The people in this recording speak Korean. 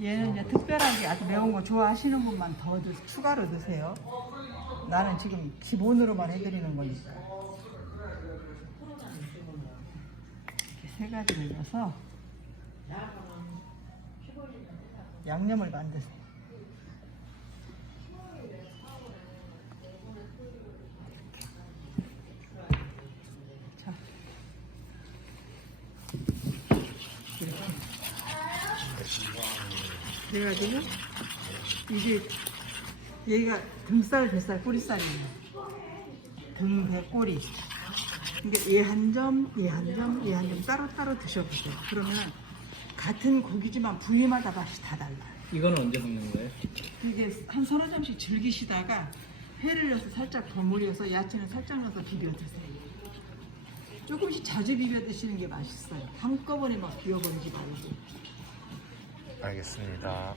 얘는 이제 특별하게 아주 매운 거 좋아하시는 분만 더 드, 추가로 드세요. 나는 지금 기본으로만 해드리는 거니까. 이렇게 세 가지를 넣어서 양념을 만드세요. 자, 이렇게. 그래가지고 이게 얘가 등살, 뱃살, 꼬리살이에요. 등, 배, 꼬리. 그러니까 얘한 점, 얘 한 점, 얘 한 점 따로따로 드셔보세요. 그러면 같은 고기지만 부위마다 맛이 다 달라요. 이거는 언제 먹는 거예요? 이게 한 서너 점씩 즐기시다가 회를 넣어서 살짝 버무려서 야채는 살짝 넣어서 비벼 드세요. 조금씩 자주 비벼 드시는 게 맛있어요. 한꺼번에 막 비워버리지 말고. 알겠습니다.